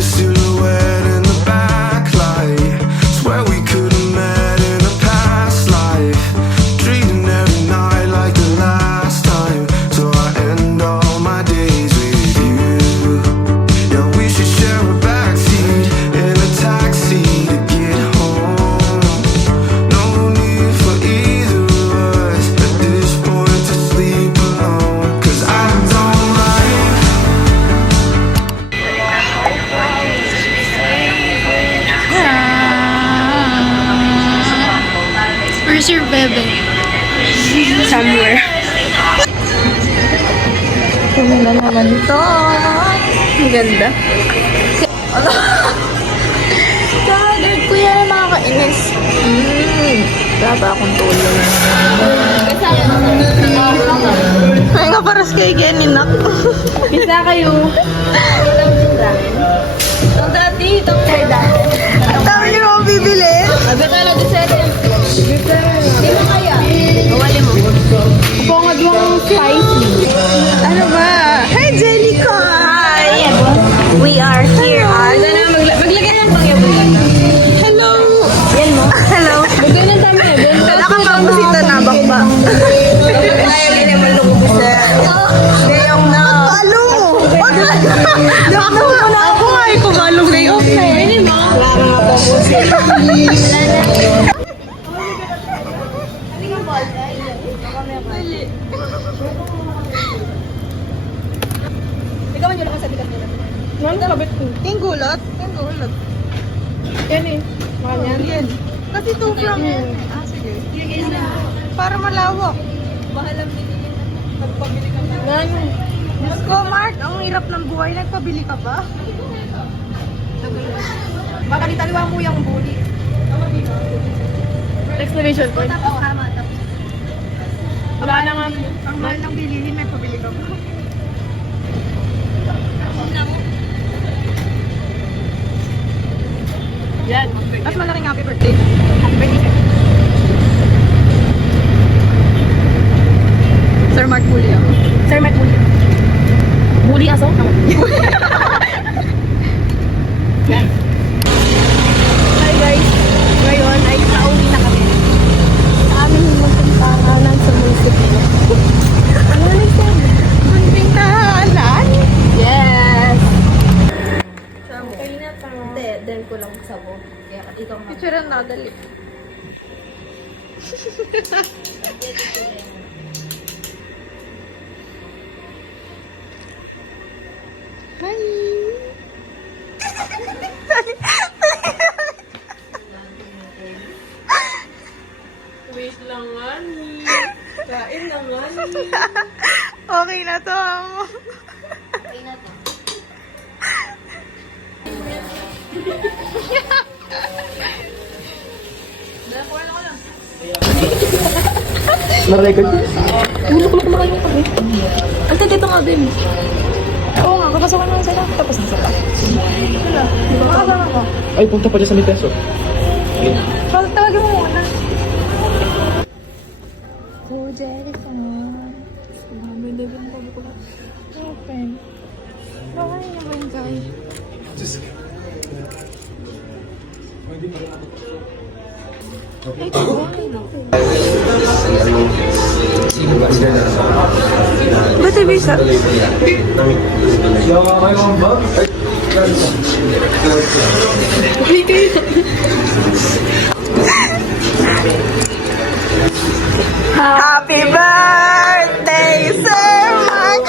your silhouette in the backlight. Swear we could have met in a past life. Treating every night like the last time. So I end all my days with you. Yeah, we should share a backseat in a taxi to get home. No need for either of us at this point to sleep alone. 'Cause I don't like. Where's your bebe? Somewhere. Ganda naman ito. Ang ganda. Gathered ko yan ang makakainis. Wala ba akong tulong? Ay nga paras kay Kenny nak. Bisa kayo. Ang dati, itong kay dati. Ang dami niyo akong bibili. Abi ka lang, disete. Hindi mo kaya. Mawali mo. Pongad yung spicy. Ano ba? Hi, Jellica! Hi! We are here on... Maglagay lang pang yabo. Hello! Yan mo? Hello! Maglagay lang tayo. Nakapagpusita na, bakba. Ayaw din naman lumubos na. Dayong na. Palo! Dayong na ako nga eh. Kumalong day off na eh. Pwede mo. Wala nga po po sila. Ikaw man yun naman sa bigat nila. Ano kabit ko? Yung gulot? Yung gulot. Yan eh. Makanyan. Yan. Kasi two from... Ah, sige. Para malawak. Bahalang bilhin. Magpabili ka na. Ano? Diyos ko, Mark, ang hirap ng buhay. Nagpabili ka ba? Baka ditaliwa mo yung buli. Exclamation point. Wala na nga. Ang mahal ng bilihin, nagpabili ka ba? Yan. Mas malaking happy birthday. Happy birthday. Sir Mark Bully ako. Sir, may buli. Buli aso? Yan. Hi guys. Ngayon ay pauwi na kami. Sa aming munting tahanan sa munisipyo. Ano na yung Munting tahanan? Yes! Kanina pa. Hindi, then ko lang sabo. Kaya ikaw nga. Picture na, dali. Hi! Wait lang nga ni. Kain na nga ni. Okay na to, amo. Okay na to. Na-record ko. Ulok-ulok na kayo kami. Ante, dito nga din. Oo nga, kapasakan na sila. Tapos na sila. Wala. Makasama ko. Ay, punta pa dyan sa Miteso. Tawagin mo muna. Oh, Jennifer. May level na ko ba? Open. Bakit niya ba yung guy? Ba't ibisa? Happy birthday, Sir Mark!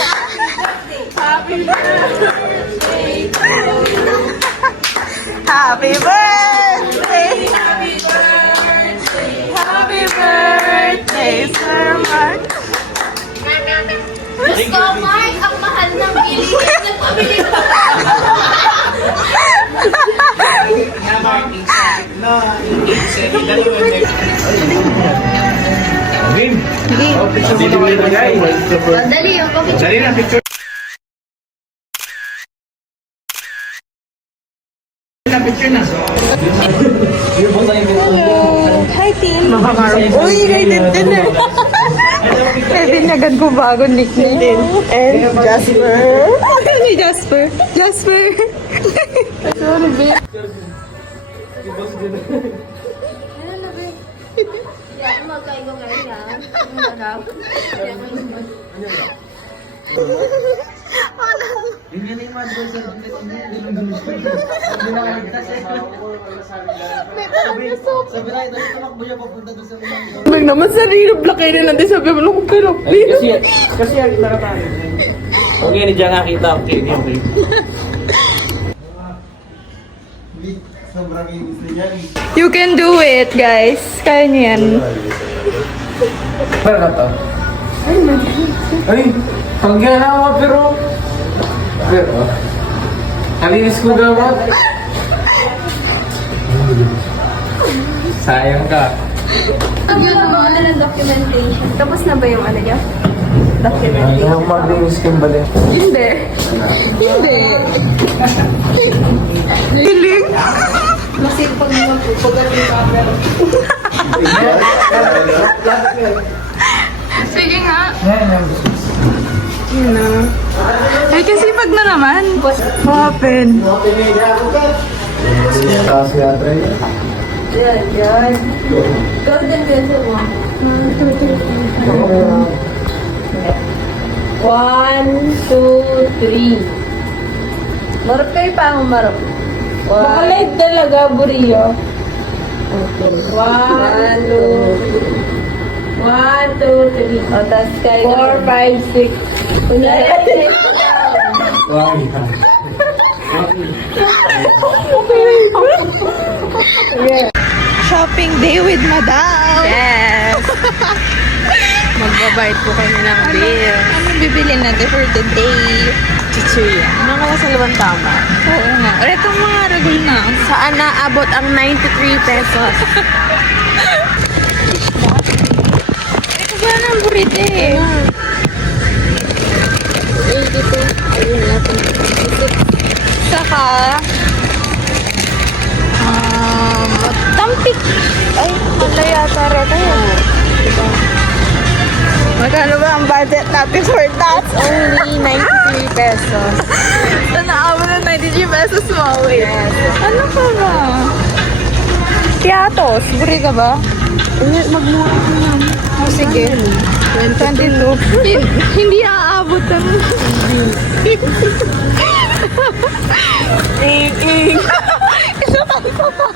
Happy birthday! Happy birthday! Happy birthday, Sir Mark! Gusto, Mark, ang mahal ng bilihin. Nagpabili ko ba? Game. Oh, picture mo naman ito, guys. Dali, yung picture. Dali na, picture. Picture na. Hello! Hi, team! Uy, rated dinner! May binyagan ko bagong nickname. And Jasper. Ano ni Jasper? Jasper. Sorry, babe. May naman sarili blakay na natin sabi mo nung pero please. Kasi ang naratan. Huwag yan, diyan nakita ang kid yung babe. You can do it, guys. Kaya niyo yan. Para na to. Ay, pag ganawa pero... Alinis ko dapat. Sayang ka. Yun ang mga ng documentation. Tapos na ba yung ano niya? Ay, ang mag-alinis ka ba din? Hindi. Hindi. Galing. Masipag naman po. Pag yung camera. Sige nga. Yun na. Ay, kasi pag na naman. What happened? Tapos nga, try. Yan, yan. Golden pencil mo. 1, 2, 3. Marap kayo pa ako marap. Makalait talaga, Burio. 1, 2, 1, 2, 3. O, tas kayo. 4, 5, 6. Kunyari. Shopping day with Madam. Yes. Magbabayad po kami ng bill. Anong bibili natin for the day? Chichuya. Ano kaya sa laban tama? Oo nga. Ulit ang mga ragul na. Saan naabot ang 93 pesos? Ito ba ng burite? 82. Ayun natin. Saka, tampik. Ay, wala yata rata yun. Magkano ba ang budget natin for that? Only 93 pesos. So, naabot na 93 pesos mo. Wait. Ano ka ba? Tiatos, buri ka ba? Magmura ko yan. Oh, sige. 22. Hindi aabot ang... Isa pa pa.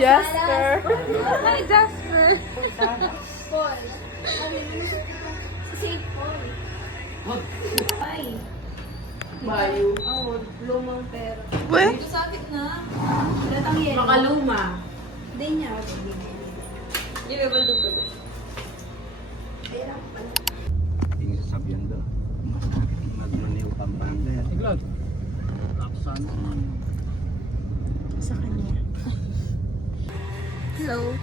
Jasper. Hi, Jasper. Lumang pera. Well, Makaluma. Hindi niya. Hindi ba baldo ka ba? Yung sasabyan doon. Nagmaniw Pampanga. Iglog. Laksan. sa kanya. Hello.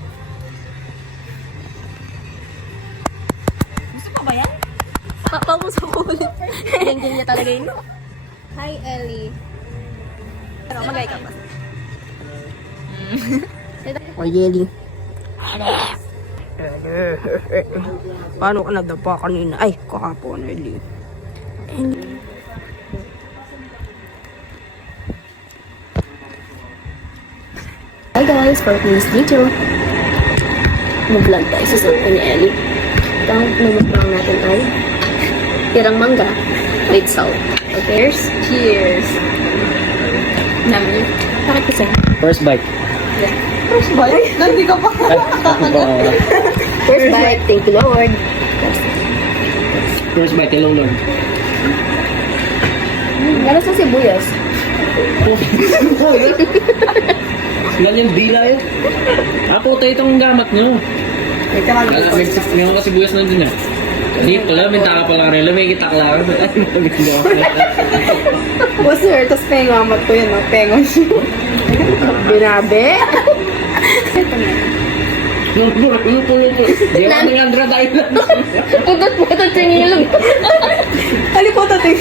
Gusto pa ba yan? Papamuso ko ulit. Ganyan niya talaga yun. Hi, Ellie. Pero magay ka pa. Ay, Yeli. Paano ka nadapa kanina? Ay, kahapon, Ellie. Hi guys, for today's video, mag-vlog tayo sa sarap ni Ellie. Ito ang namukbang natin ay tirang mangga with salt. Okay, cheers! Nami. Bakit kasi? First bite. First bite? Nandi ka pa. First bite, thank you Lord. First bite, hello Lord. Galas na sibuyas. Yan yung dila yun. Ako, tayo itong gamat nyo. Ngayon kasi buyas na din ah. Hindi pala, minta ka pala rin. Lamay kita ka lang. O sir, tapos pengamat ko yun, no? Pengon siya. Binabe. Lupo. Di ako ng Andra Island. Putot sa nilog. Ali po tatay.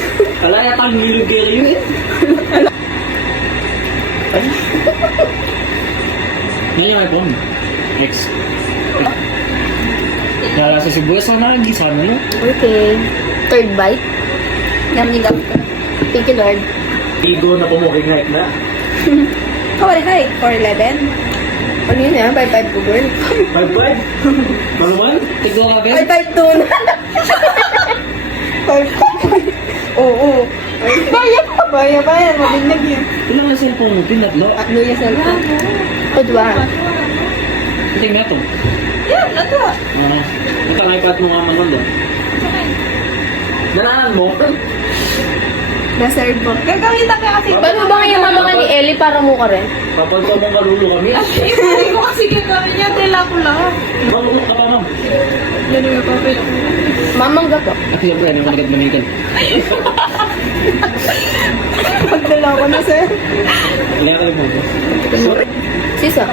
Kalaya kang nilog kayo yun eh. Ngayon yung iPhone. X. Kaya sa sibuyas na nagisa na no? Okay. Third bite. Namnigap ka. Thank you, Lord. Igo na pumuking like na. Kawali ka eh. 411. Ano yun yan? 5-5 po girl. 5-5? Manuman? Tiglo ka ba? 5-5 na. 5-5. Oo. Baya. Mabinyag yun. Ilang na cellphone mo? Pinatlo? Ano yung cellphone? Udwa. Tingin na ito. Yan, nato. Ito ang iPad mo nga man doon. Nanaan mo? Reserve mo. Gagawin na ka kasi. Paano ba ngayon mama ni Ellie para mo ka rin? Kapag ka mo malulo kami. Hindi ko kasi gagawin niya. Tila ko lang. Malulo ka pa ma'am. Yan yung papel. Mamangga po. At siyempre, ano managad manikan. Pagdala ko na sir. Kaya kayo mo. Sisa.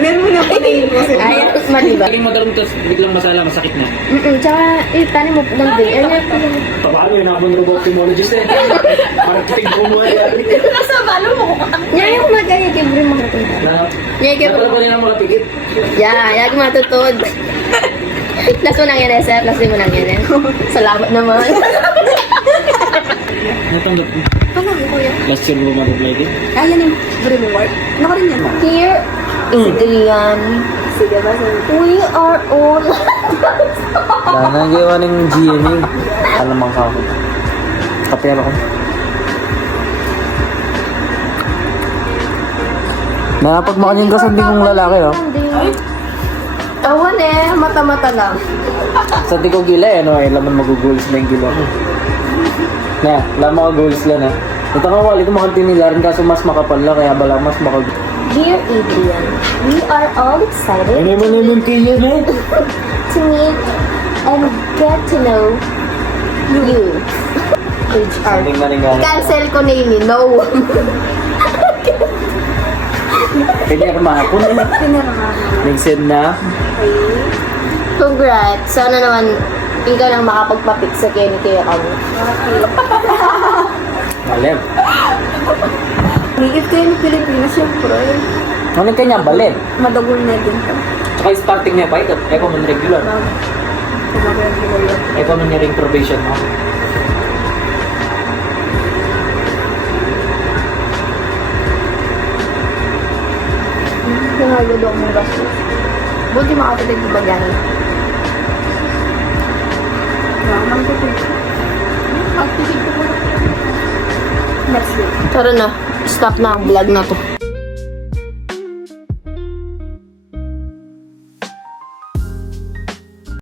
Meron mo na ako na yun. Ay, maliba. Laging madalang ito, biglang masala, masakit na. Tsaka, tanin mo ng day. Ano yan? Paano yun? Ako ng robot-timologist eh. Parang kating kumuha yan. Nasa balo mo ko. Yan yung magkaya kibre mo kapunta. Yan yung Natalo ko nila mga pikit. yan yung matutod. Last mo nang yan sir. Last mo nang yan Salamat naman. Natanggap ko. Ano mo kuya? Last year mo mag-apply din. Ah, yan yung reward. Ano ka rin yan? Here, Adrian. Sige ba? We are all. Dahil nagawa ng GMA. Alam ang kako. Kapero ko. Nakapagmakaling ka sa hindi kong lalaki, oh. Tawan mata-mata lang. Sa di ko gila, ano, eh, laman mag-goals na yung gila ko. Na, laman mag-goals lang, ha. Ito ka wali ko makantinilaran kaso mas makapal lang, kaya bala mas makag... Dear Adrian, we are all excited Ano mo naman kayo, man? to meet and get to know you. HR. Sanding na rin nga. Cancel ko na yun, no. Pinirma ako na. Nag-send na. Congrats. Sana naman ikaw lang makapagpapik sa kaya kamo. Malem. Higit kayo ng Pilipinas, syempre. Ano kanya balin? Madagol na din ka. Tsaka yung starting niya pa ito. Eko man regular. Eko man niya ring probation mo. Sinagod ako ng gasto. Buti makatalig yung bagyan. Activate ko. Next week. Tara na. Stop na ang vlog na to.